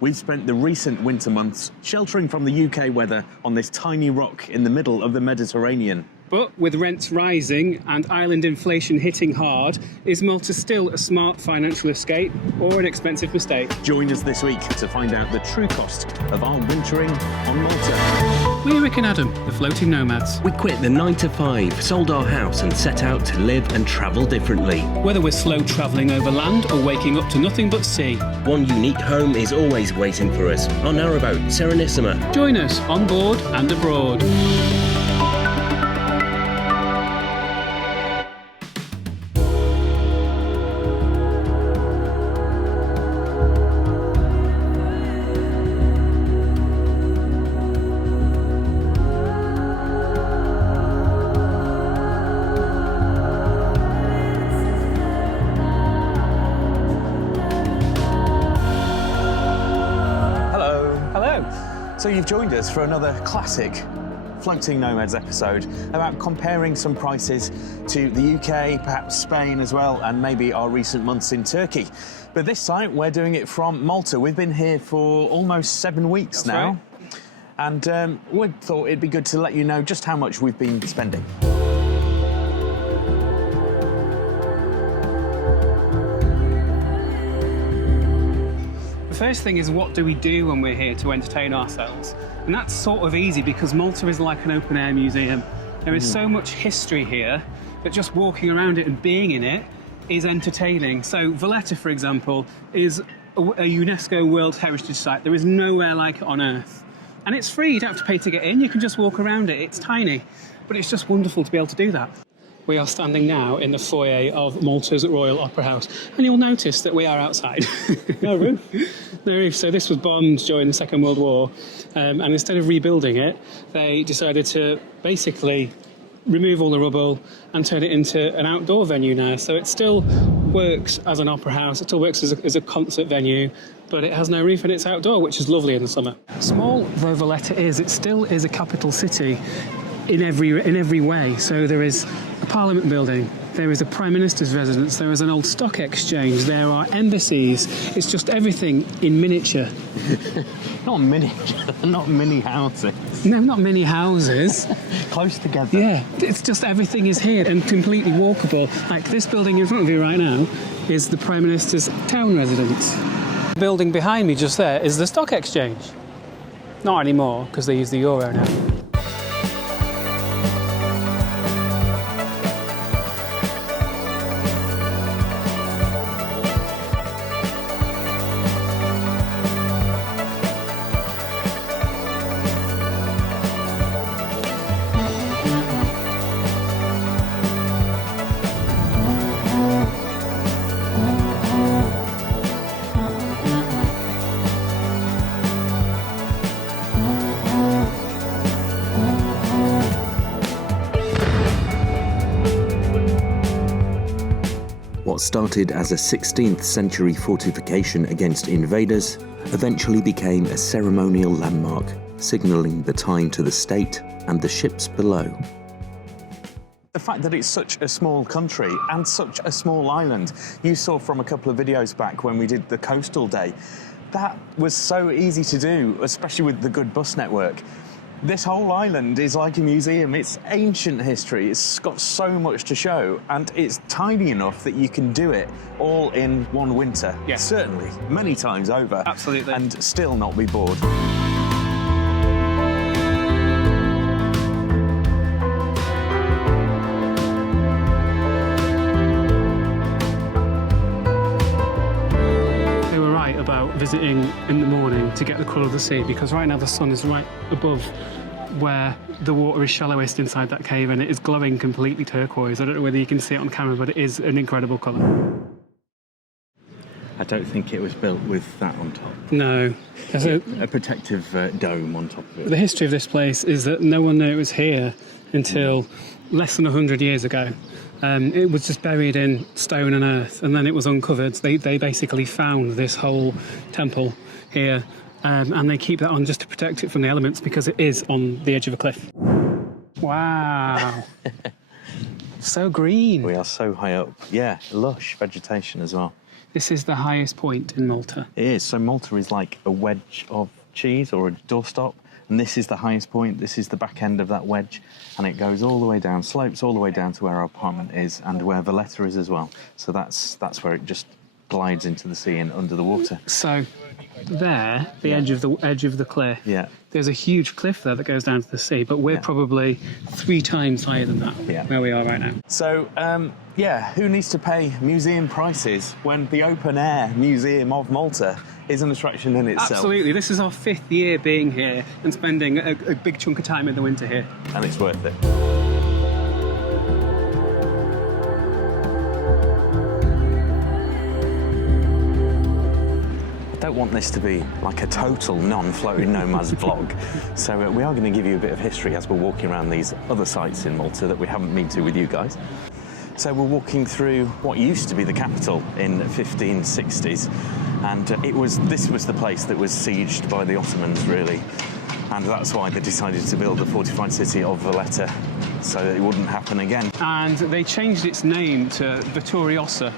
We've spent the recent winter months sheltering from the UK weather on this tiny rock in the middle of the Mediterranean. But with rents rising and island inflation hitting hard, is Malta still a smart financial escape or an expensive mistake? Join us this week to find out the true cost of our wintering on Malta. We're Rick and Adam, the floating nomads. We quit the 9 to 5, sold our house and set out to live and travel differently. Whether we're slow travelling over land or waking up to nothing but sea. One unique home is always waiting for us, our narrowboat, Serenissima. Join us on board and abroad. So you've joined us for another classic Floating Nomads episode about comparing some prices to the UK, perhaps Spain as well, and maybe our recent months in Turkey. But this time we're doing it from Malta. We've been here for almost 7 weeks now. Right. And we thought it'd be good to let you know just how much we've been spending. First thing is, what do we do when we're here to entertain ourselves? And that's sort of easy because Malta is like an open-air museum. There is so much history here that just walking around it and being in it is entertaining. So Valletta, for example, is a UNESCO World Heritage Site. There is nowhere like it on Earth. And it's free, you don't have to pay to get in, you can just walk around it. It's tiny, but it's just wonderful to be able to do that. We are standing now in the foyer of Malta's Royal Opera House, and you'll notice that we are outside. No roof. No roof. So this was bombed during the Second World War, and instead of rebuilding it, they decided to basically remove all the rubble and turn it into an outdoor venue now. So it still works as an opera house, it still works as a concert venue, but it has no roof and it's outdoor, which is lovely in the summer. Small though Valletta is, it still is a capital city in every way. So there is a Parliament building, there is a Prime Minister's residence, there is an old stock exchange, there are embassies. It's just everything in miniature. Not miniature, not mini houses. No, not mini houses. Close together. Yeah, it's just everything is here and completely walkable. Like this building in front of you right now is the Prime Minister's town residence. The building behind me just there is the stock exchange. Not anymore, because they use the euro now. What started as a 16th century fortification against invaders eventually became a ceremonial landmark, signalling the time to the state and the ships below. The fact that it's such a small country and such a small island, you saw from a couple of videos back when we did the coastal day, that was so easy to do, especially with the good bus network. This whole island is like a museum. It's ancient history. It's got so much to show, and it's tiny enough that you can do it all in one winter. Yes. Certainly, many times over. Absolutely. And still not be bored. About visiting in the morning to get the colour of the sea, because right now the sun is right above where the water is shallowest inside that cave and it is glowing completely turquoise. I don't know whether you can see it on camera, but it is an incredible colour. I don't think it was built with that on top. No. There's a protective dome on top of it. The history of this place is that no one knew it was here until less than 100 years ago. It was just buried in stone and earth, and then it was uncovered. They basically found this whole temple here, and they keep that on just to protect it from the elements because it is on the edge of a cliff. Wow. So green. We are so high up. Yeah, lush vegetation as well. This is the highest point in Malta. It is. So Malta is like a wedge of cheese or a doorstop, and this is the highest point. This is the back end of that wedge, and it goes all the way down, slopes all the way down to where our apartment is and where Valletta is as well. So that's where it just glides into the sea and under the water. So there, the edge of the cliff. Yeah. There's a huge cliff there that goes down to the sea, but we're probably 3 times higher than that where we are right now. So, who needs to pay museum prices when the open air museum of Malta is an attraction in itself? Absolutely. This is our 5th year being here and spending a big chunk of time in the winter here. And it's worth it. I don't want this to be like a total non-floating nomads vlog, so we are going to give you a bit of history as we're walking around these other sites in Malta that we haven't been to with you guys. So we're walking through what used to be the capital in the 1560s, and this was the place that was sieged by the Ottomans, really, and that's why they decided to build the fortified city of Valletta, so that it wouldn't happen again. And they changed its name to Vittoriosa,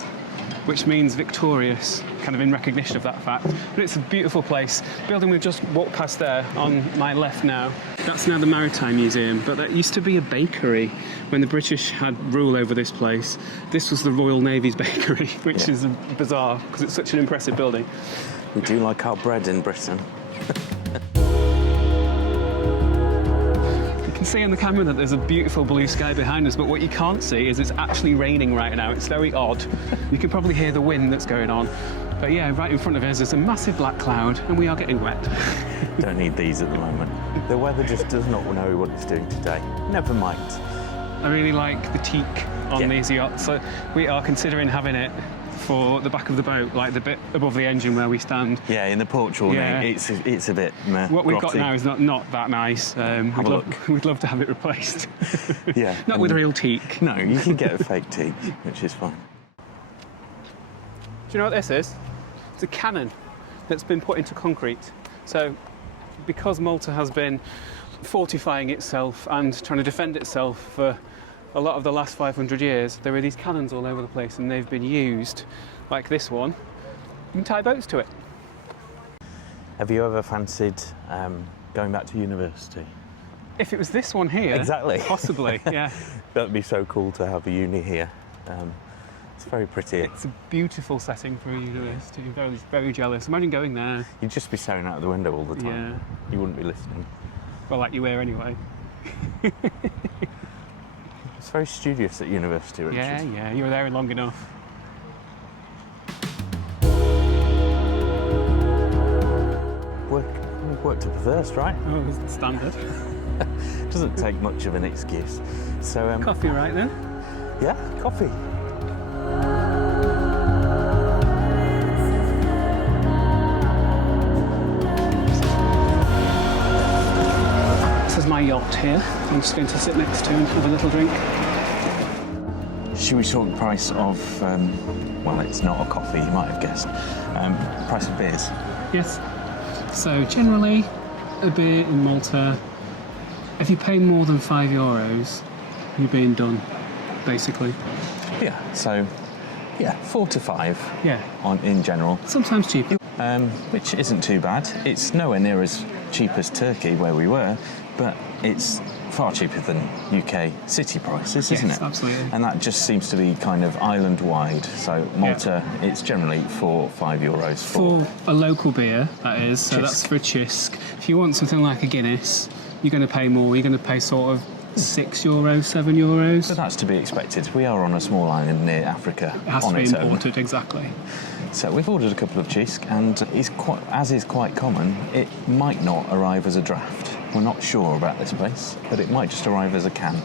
which means victorious, kind of in recognition of that fact. But it's a beautiful place. The building we've just walked past there on my left now, that's now the Maritime Museum, but that used to be a bakery when the British had rule over this place. This was the Royal Navy's bakery, which is bizarre because it's such an impressive building. We do like our bread in Britain. You can see on the camera that there's a beautiful blue sky behind us, but what you can't see is it's actually raining right now. It's very odd. You can probably hear the wind that's going on. But yeah, right in front of us there's a massive black cloud and we are getting wet. Don't need these at the moment. The weather just does not know what it's doing today. Never mind. I really like the teak on these yachts. So we are considering having it for the back of the boat, like the bit above the engine where we stand. Yeah, in the porch warning, it's a bit meh. What we've grotty. got now is not that nice. We'd love to have it replaced. Yeah. Not with real teak. No, you can get a fake teak, which is fine. Do you know what this is? It's a cannon that's been put into concrete. So because Malta has been fortifying itself and trying to defend itself for a lot of the last 500 years, there are these cannons all over the place and they've been used, like this one. You can tie boats to it. Have you ever fancied going back to university? If it was this one here, exactly. Possibly, yeah. That'd be so cool to have a uni here. It's very pretty. It's a beautiful setting for a university. I'm very, very jealous. Imagine going there. You'd just be staring out of the window all the time. Yeah. You wouldn't be listening. Well, like you were anyway. It's very studious at university, Richard. Yeah, you were there long enough. Worked up first, right? Oh, it's standard. Doesn't take much of an excuse. So, Coffee, right then? Yeah, coffee. This is my yacht here. I'm just going to sit next to and have a little drink. Should we talk the price of, well, it's not a coffee, you might have guessed, price of beers? Yes. So generally, a beer in Malta, if you pay more than €5, you're being done, basically. Yeah, so, 4 to 5 Yeah. in general. Sometimes cheaper. Which isn't too bad. It's nowhere near as cheap as Turkey, where we were, but it's far cheaper than UK city prices, isn't it? Absolutely. And that just seems to be kind of island-wide. So Malta, it's generally €4-5 For a local beer, that is. So Chisk. that's for a chisk. If you want something like a Guinness, you're going to pay more. You're going to pay sort of €6, €7. But that's to be expected. We are on a small island near Africa It has on to be its own. imported, exactly. So we've ordered a couple of chisk, and as is quite common, it might not arrive as a draft. We're not sure about this place, but it might just arrive as a can.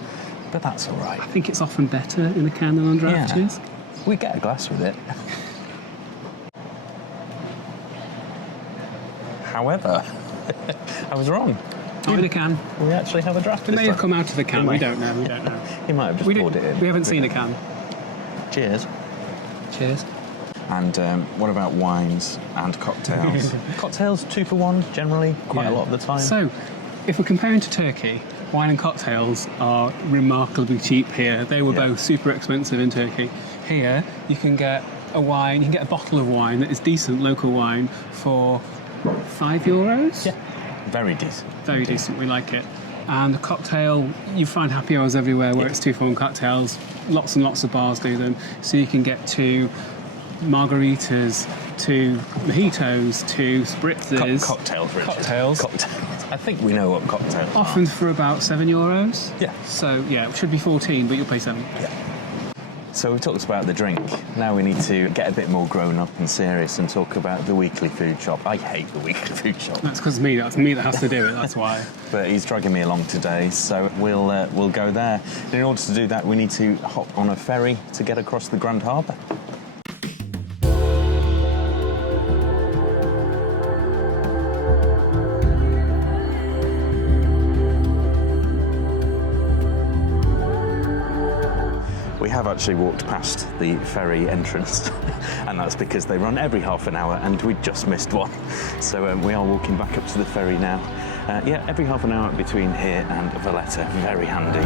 But that's all right. I think it's often better in a can than on draft chisk. We get a glass with it. However, I was wrong. Not in a can. We actually have a draft. It may have come out of a can. We don't know. He might have just poured it in. We haven't seen a can. Cheers. Cheers. And what about wines and cocktails? Cocktails 2 for 1 generally, quite a lot of the time. So, if we're comparing to Turkey, wine and cocktails are remarkably cheap here. They were both super expensive in Turkey. Here, you can get a wine, you can get a bottle of wine that is decent local wine for €5. Yeah. Very decent. Very decent, we like it. And the cocktail, you find happy hours everywhere where it's 2-for-1 cocktails. Lots and lots of bars do them. So you can get to margaritas, to mojitos, to spritzers. Cocktails, Richard. Cocktails. I think we know what cocktails are. Often for about €7. Yeah. So, yeah, it should be 14, but you'll pay 7. Yeah. So we talked about the drink. Now we need to get a bit more grown up and serious and talk about the weekly food shop. I hate the weekly food shop. That's because that's me that has to do it, that's why. But he's dragging me along today, so we'll go there. In order to do that, we need to hop on a ferry to get across the Grand Harbour. We have actually walked past the ferry entrance, and that's because they run every half an hour, and we just missed one. So we are walking back up to the ferry now. Yeah, every half an hour between here and Valletta. Very handy.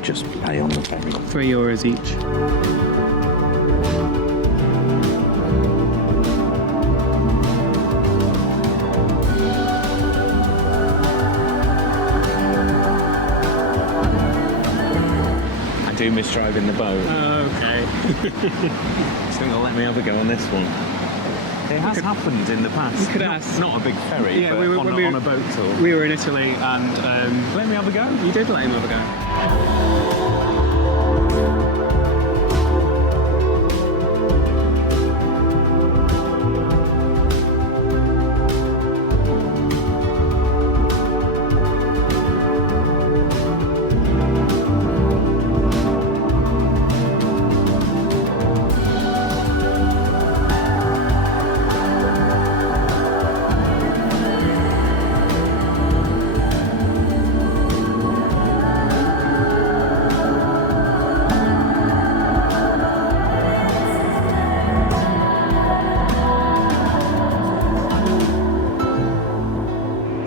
Just pay on the ferry. €3 each. I do miss driving the boat. Oh, okay. So they'll let me have a go on this one. It has happened in the past. You could ask. Not a big ferry, Yeah, but we were- on a boat tour. We were in Italy and Let me have a go. you did let him have a go.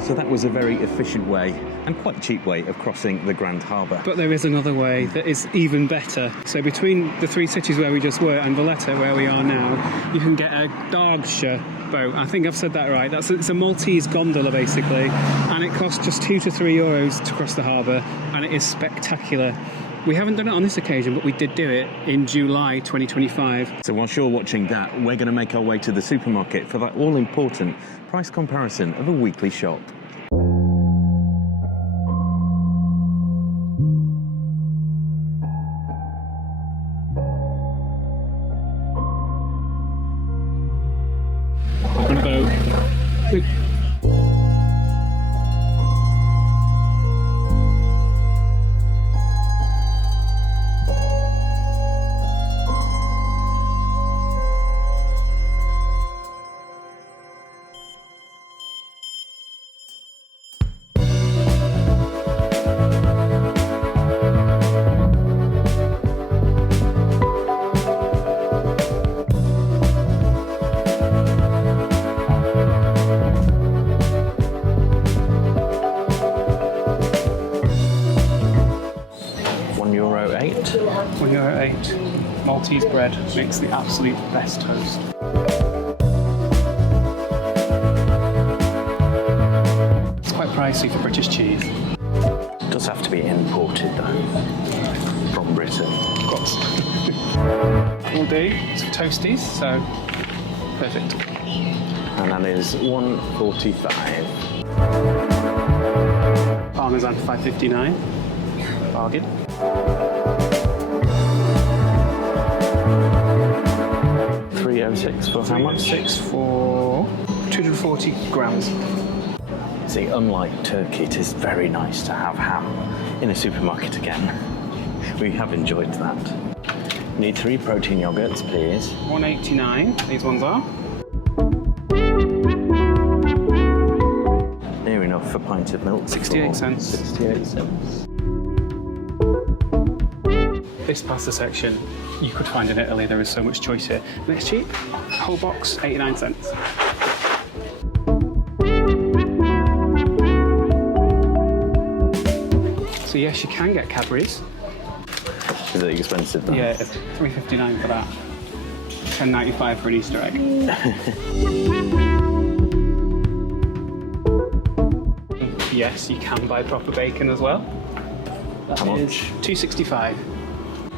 So that was a very efficient way and quite cheap way of crossing the Grand Harbour. But there is another way that is even better. So between the three cities where we just were and Valletta, where we are now, you can get a Derbyshire boat. I think I've said that right. It's a Maltese gondola, basically, and it costs just €2 to €3 to cross the harbour, and it is spectacular. We haven't done it on this occasion, but we did do it in July 2025. So whilst you're watching that, we're going to make our way to the supermarket for that all-important price comparison of a weekly shop. On a boat. €1.08. Maltese bread makes the absolute best toast. It's quite pricey for British cheese. It does have to be imported though, from Britain. Of course. Will do. Some toasties, so perfect. And that is $1.45. Parmesan $5.59. Bargain. $3.06 for how much? $6 for 240 grams. See, unlike Turkey, it is very nice to have ham in a supermarket again. We have enjoyed that. Need 3 protein yogurts, please. $1.89, these ones are. Near enough for pint of milk? 68 cents. 68 cents. This pasta section you could find in Italy. There is so much choice here. And it's cheap. Whole box, 89 cents. So yes, you can get Cadbury's. Is it expensive though? Yeah, it's $3.59 for that. $10.95 for an Easter egg. Yes, you can buy proper bacon as well. How much? $2.65.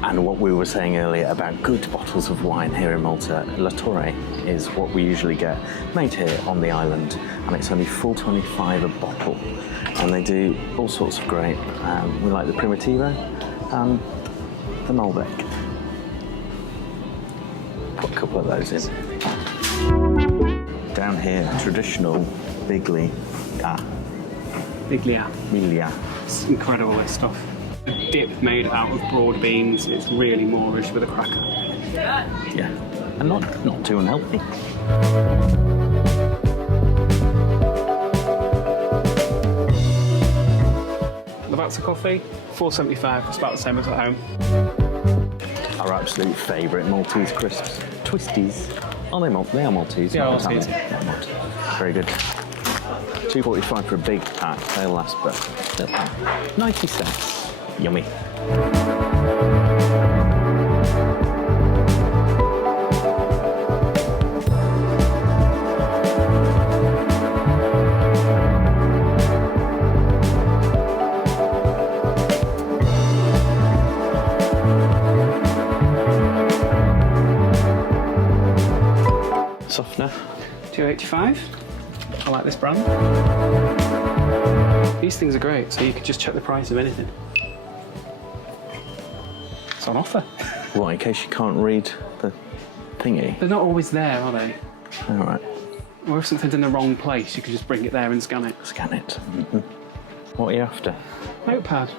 And what we were saying earlier about good bottles of wine here in Malta, La Torre is what we usually get made here on the island, and it's only $4.25 a bottle. And they do all sorts of great. We like the Primitivo and the Malbec. Put a couple of those in. Down here, traditional Biglia. Biglia. It's incredible, this stuff. A dip made out of broad beans. It's really Moorish with a cracker. Yeah, and not too unhealthy. Lavazza coffee, $4.75. It's about the same as at home. Our absolute favourite Maltese crisps, Twisties. Are they Maltese? They are Maltese. They are Maltese. Yeah, Maltese. Very good. $2.45 for a big pack. They'll last, but 90 cents. Yummy. Softener. $2.85. I like this brand. These things are great, so you can just check the price of anything. It's on offer. What, in case you can't read the thingy? They're not always there, are they? All right. Or if something's in the wrong place, you can just bring it there and scan it. Scan it. Mm-hmm. What are you after? Notepad.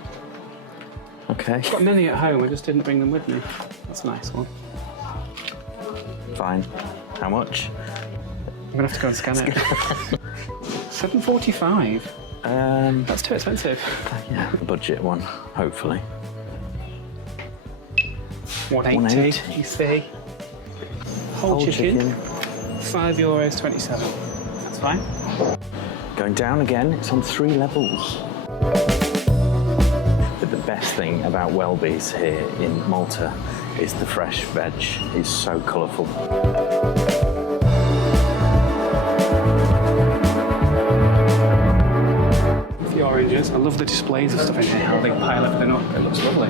Okay. Got many at home, I just didn't bring them with me. That's a nice one. Fine. How much? I'm gonna have to go and scan it. $7.45. That's too expensive. Yeah, a budget one, hopefully. $1.80, you see. Whole chicken. €5.27. That's fine. Going down again, it's on 3 levels. But the best thing about Welby's here in Malta is the fresh veg. It's so colourful. The oranges. I love the displays of stuff in here, how they pile everything up. It looks lovely.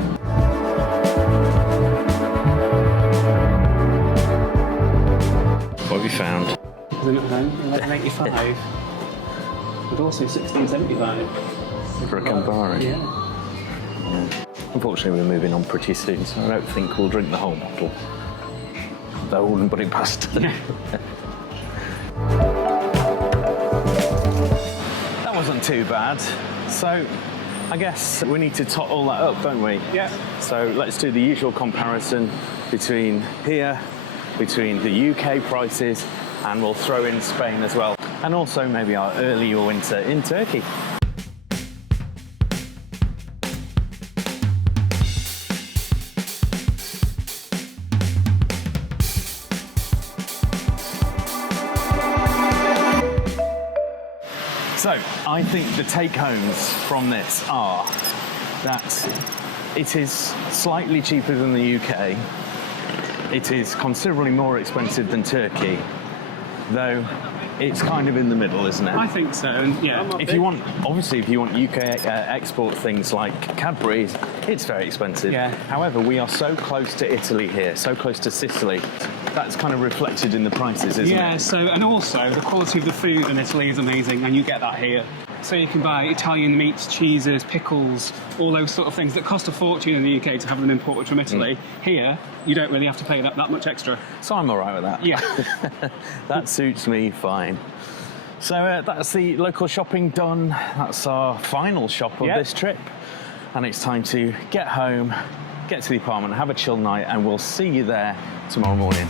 What have you found? Isn't it home? $11.85. And also $16.75. For a Campari? Yeah. Unfortunately, we're moving on pretty soon, so I don't think we'll drink the whole bottle. Though I wouldn't put it past. That wasn't too bad. So, I guess we need to tot all that up, don't we? Yeah. So let's do the usual comparison between here, between the UK prices, and we'll throw in Spain as well. And also maybe our early winter in Turkey. So, I think the take-homes from this are that it is slightly cheaper than the UK. It is considerably more expensive than Turkey, though it's kind of in the middle, isn't it? I think so, and yeah. If you want UK export things like Cadbury's, it's very expensive. Yeah. However, we are so close to Italy here, so close to Sicily. That's kind of reflected in the prices, isn't it? Yeah, so, and also the quality of the food in Italy is amazing, and you get that here. So you can buy Italian meats, cheeses, pickles, all those sort of things that cost a fortune in the UK to have them imported from Italy. Here, you don't really have to pay that much extra. So I'm all right with that. Yeah. That suits me fine. So that's the local shopping done. That's our final shop of this trip. And it's time to get home, get to the apartment, have a chill night, and we'll see you there tomorrow morning.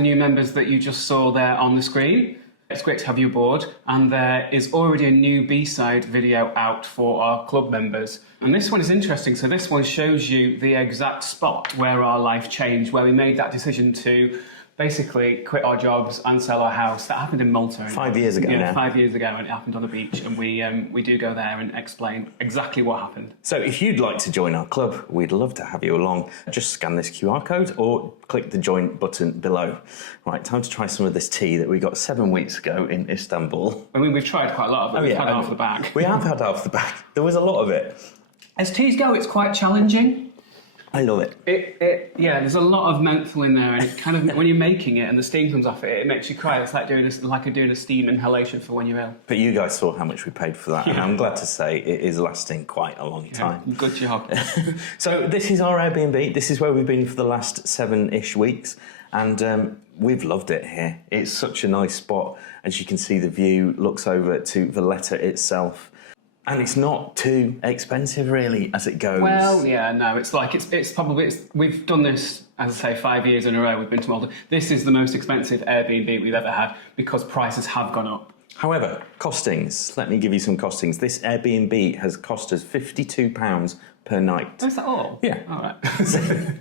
the new members that you just saw there on the screen. It's great to have you aboard, and there is already a new B-side video out for our club members. And this one is interesting. So this one shows you the exact spot where our life changed, where we made that decision to basically quit our jobs and sell our house. That happened in Malta. 5 years ago now. 5 years ago, and it happened on the beach, and we do go there and explain exactly what happened. So if you'd like to join our club, we'd love to have you along. Just scan this QR code or click the join button below. Right, time to try some of this tea that we got 7 weeks ago in Istanbul. I mean, we've tried quite a lot of it. We've had half the bag. We have had half the bag. There was a lot of it. As teas go, it's quite challenging. I love it. Yeah, there's a lot of menthol in there, and it kind of, when you're making it and the steam comes off it, it makes you cry. It's like doing a steam inhalation for when you're ill. But you guys saw how much we paid for that, and I'm glad to say it is lasting quite a long time. Good job. So this is our Airbnb. This is where we've been for the last 7-ish weeks, and we've loved it here. It's such a nice spot. As you can see, the view looks over to Valletta itself. And it's not too expensive, really, as it goes. Well, yeah, no, we've done this, as I say, 5 years in a row. We've been to Malta. This is the most expensive Airbnb we've ever had because prices have gone up. However, costings. Let me give you some costings. This Airbnb has cost us £52 per night. Oh, is that all? Yeah. All right.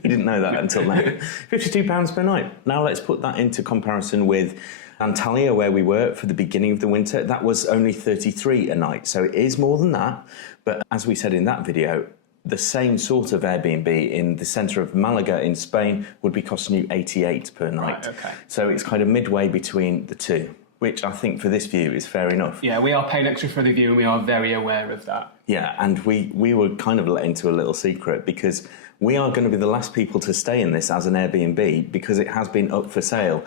You didn't know that until now. £52 per night. Now let's put that into comparison with Antalya, where we were for the beginning of the winter. That was only 33 a night, so it is more than that. But as we said in that video, the same sort of Airbnb in the centre of Malaga in Spain would be costing you 88 per night. Right, okay. So it's kind of midway between the two, which I think for this view is fair enough. Yeah, we are paying extra for the view, and we are very aware of that. Yeah, and we were kind of let into a little secret because we are going to be the last people to stay in this as an Airbnb because it has been up for sale,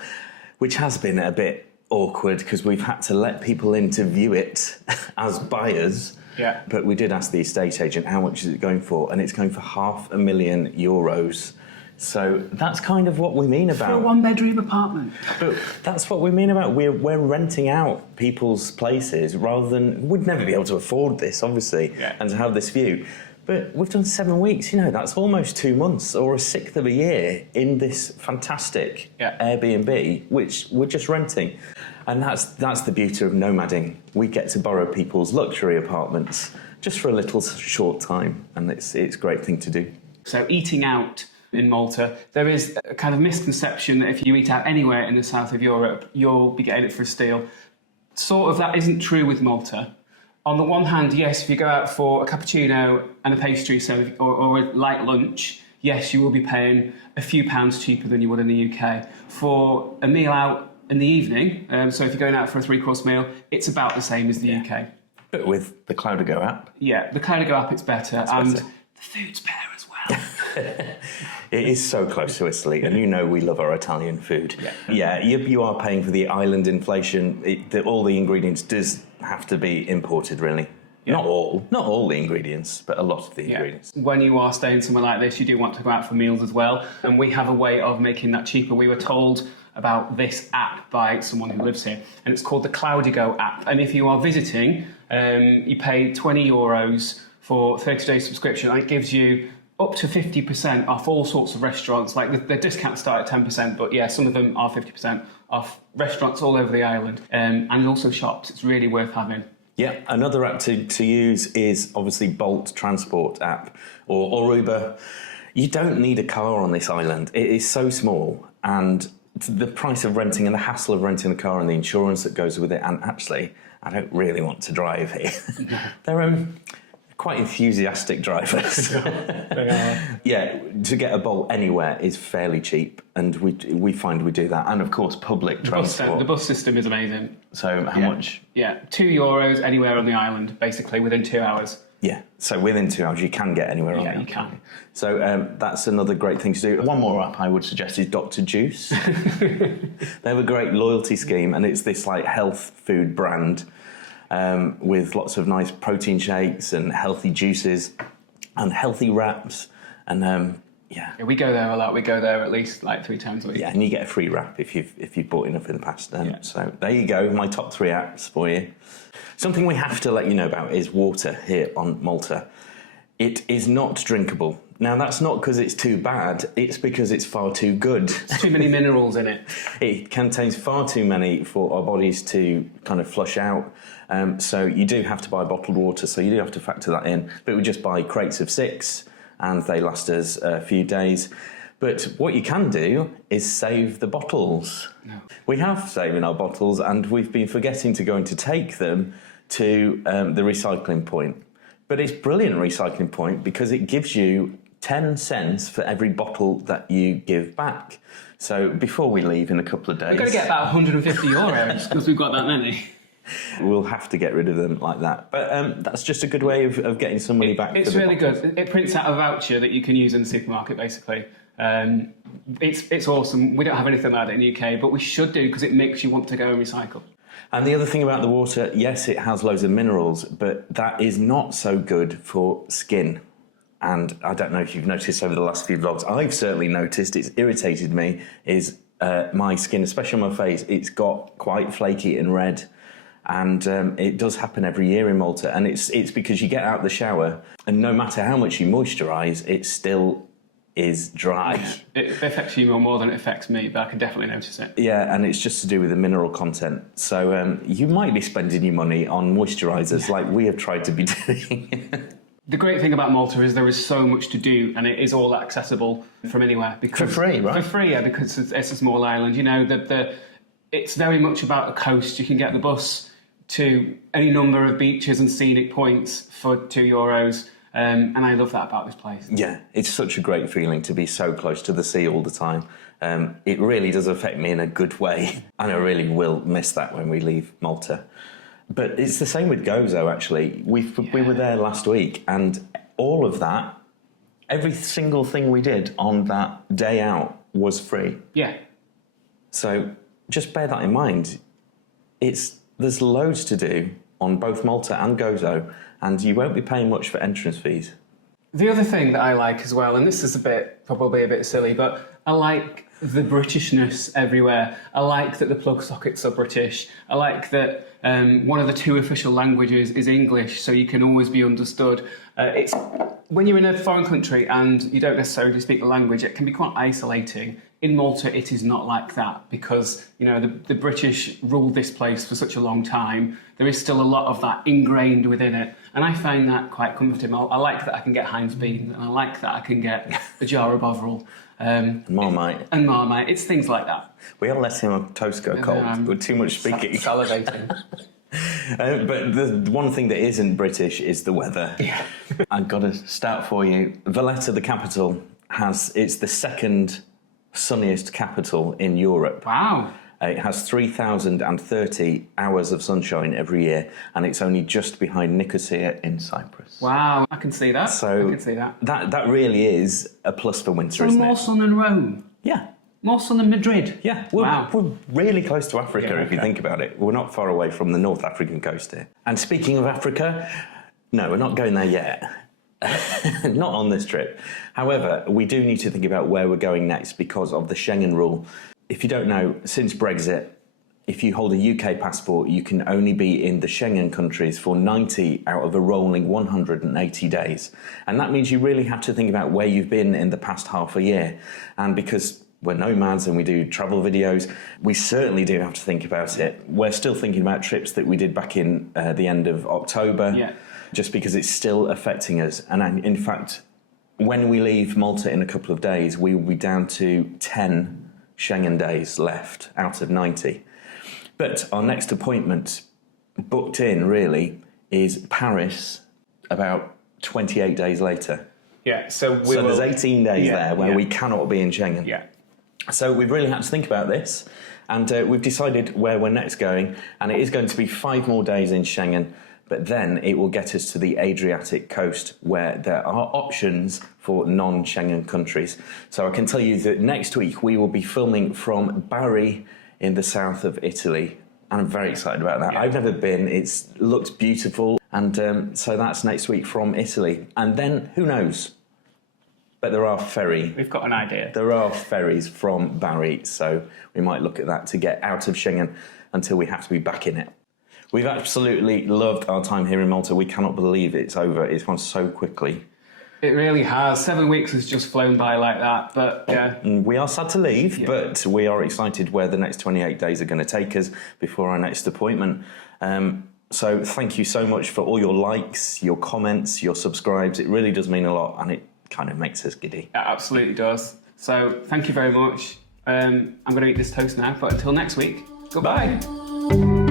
which has been a bit awkward because we've had to let people in to view it as buyers. Yeah. But we did ask the estate agent how much is it going for, and it's going for €500,000. So that's kind of what we mean about... For a one-bedroom apartment. But that's what we mean about we're renting out people's places rather than... We'd never be able to afford this, obviously, and to have this view. But we've done 7 weeks, that's almost 2 months or a sixth of a year in this fantastic Airbnb, which we're just renting. And that's the beauty of nomading. We get to borrow people's luxury apartments just for a little short time, and it's a great thing to do. So eating out in Malta, there is a kind of misconception that if you eat out anywhere in the south of Europe, you'll be getting it for a steal. Sort of that isn't true with Malta. On the one hand, yes, if you go out for a cappuccino and a pastry or a light lunch, yes, you will be paying a few pounds cheaper than you would in the UK. For a meal out in the evening, so if you're going out for a 3-course meal, it's about the same as the UK. But with the Cloud2Go app? Yeah, the Cloud2Go app, it's better. And the food's better as well. It is so close to Italy, and we love our Italian food. Yeah, you are paying for the island inflation. All the ingredients does have to be imported, really. Yeah. Not all the ingredients, but a lot of the ingredients. When you are staying somewhere like this, you do want to go out for meals as well, and we have a way of making that cheaper. We were told about this app by someone who lives here, and it's called the Cloud2Go app. And if you are visiting, you pay €20 for 30-day subscription, and it gives you up to 50% off all sorts of restaurants. Like the discounts start at 10%, but yeah, some of them are 50% off restaurants all over the island, and also shops. It's really worth having. Yeah, another app to use is obviously Bolt Transport app or Uber. You don't need a car on this island. It is so small, and the price of renting and the hassle of renting a car and the insurance that goes with it, and actually, I don't really want to drive here. They're quite enthusiastic drivers. They are. Yeah, to get a Bolt anywhere is fairly cheap, and we find we do that. And of course, public transport. The bus system is amazing. So how much? Yeah, €2 anywhere on the island, basically within 2 hours. Yeah, so within 2 hours you can get anywhere on the island. Yeah, you can. So that's another great thing to do. One more app I would suggest is Dr. Juice. They have a great loyalty scheme, and it's this health food brand. With lots of nice protein shakes and healthy juices and healthy wraps. And we go there a lot. We go there at least 3 times a week. Yeah, and you get a free wrap if you've bought enough in the past. So there you go, my top 3 apps for you. Something we have to let you know about is water here on Malta. It is not drinkable. Now, that's not because it's too bad, it's because it's far too good. There's too many minerals in it. It contains far too many for our bodies to kind of flush out. So you do have to buy bottled water, so you do have to factor that in. But we just buy crates of 6, and they last us a few days. But what you can do is save the bottles. No. We have saved our bottles, and we've been forgetting to go and to take them to the recycling point. But it's a brilliant recycling point because it gives you 10 cents for every bottle that you give back. So before we leave in a couple of days... We've got to get about 150 euros because we've got that many. We'll have to get rid of them like that. But that's just a good way of getting some money back. It's really good. It prints out a voucher that you can use in the supermarket, basically. It's awesome. We don't have anything like that in the UK, but we should do because it makes you want to go and recycle. And the other thing about the water, yes, it has loads of minerals, but that is not so good for skin. And I don't know if you've noticed over the last few vlogs, I've certainly noticed, it's irritated me, is my skin, especially on my face, it's got quite flaky and red. And it does happen every year in Malta. And it's because you get out of the shower and no matter how much you moisturise, it still is dry. It affects you more than it affects me, but I can definitely notice it. Yeah, and it's just to do with the mineral content. So you might be spending your money on moisturisers like we have tried to be doing. The great thing about Malta is there is so much to do, and it is all accessible from anywhere. For free, right? For free, yeah, because it's a small island. You know, it's very much about the coast. You can get the bus to any number of beaches and scenic points for €2. And I love that about this place. Yeah, it's such a great feeling to be so close to the sea all the time. It really does affect me in a good way. And I really will miss that when we leave Malta. But it's the same with Gozo, actually. We were there last week, and all of that, every single thing we did on that day out was free. Yeah. So just bear that in mind. There's loads to do on both Malta and Gozo, and you won't be paying much for entrance fees. The other thing that I like as well, and this is probably a bit silly, but I like the Britishness everywhere. I like that the plug sockets are British. I like that one of the 2 official languages is English, so you can always be understood. It's when you're in a foreign country and you don't necessarily speak the language, it can be quite isolating. In Malta, it is not like that because, you know, the British ruled this place for such a long time. There is still a lot of that ingrained within it, and I find that quite comforting. I like that I can get Heinz beans, and I like that I can get a jar of Bovril. Marmite. And Marmite. It's things like that. We are letting our toast go cold with too much speaking. Salivating. But the one thing that isn't British is the weather. Yeah. I've got to start for you. Valletta, the capital, it's the second sunniest capital in Europe. Wow. It has 3,030 hours of sunshine every year, and it's only just behind Nicosia in Cyprus. Wow, I can see that. So I can see that. That really is a plus for winter, isn't it? More sun than Rome. Yeah. More sun than Madrid. Yeah, Wow. We're really close to Africa if you think about it. We're not far away from the North African coast here. And speaking of Africa, no, we're not going there yet. Not on this trip. However, we do need to think about where we're going next because of the Schengen rule. If you don't know, since Brexit, if you hold a UK passport, you can only be in the Schengen countries for 90 out of a rolling 180 days. And that means you really have to think about where you've been in the past half a year. And because we're nomads and we do travel videos, we certainly do have to think about it. We're still thinking about trips that we did back in the end of October, just because it's still affecting us. And in fact, when we leave Malta in a couple of days, we will be down to 10 Schengen days left out of 90. But our next appointment booked in really is Paris about 28 days later. Yeah, so there's 18 days there where we cannot be in Schengen. Yeah. So we've really had to think about this, and we've decided where we're next going, and it is going to be 5 more days in Schengen, but then it will get us to the Adriatic coast where there are options for non-Schengen countries. So I can tell you that next week we will be filming from Bari in the south of Italy. And I'm very excited about that. Yeah. I've never been. It looks beautiful. And so that's next week from Italy. And then, who knows? But there are We've got an idea. There are ferries from Bari, so we might look at that to get out of Schengen until we have to be back in it. We've absolutely loved our time here in Malta. We cannot believe it's over. It's gone so quickly. It really has. 7 weeks has just flown by like that, but yeah. We are sad to leave, but we are excited where the next 28 days are going to take us before our next appointment. So thank you so much for all your likes, your comments, your subscribes. It really does mean a lot, and it kind of makes us giddy. It absolutely does. So thank you very much. I'm going to eat this toast now, but until next week, goodbye. Bye.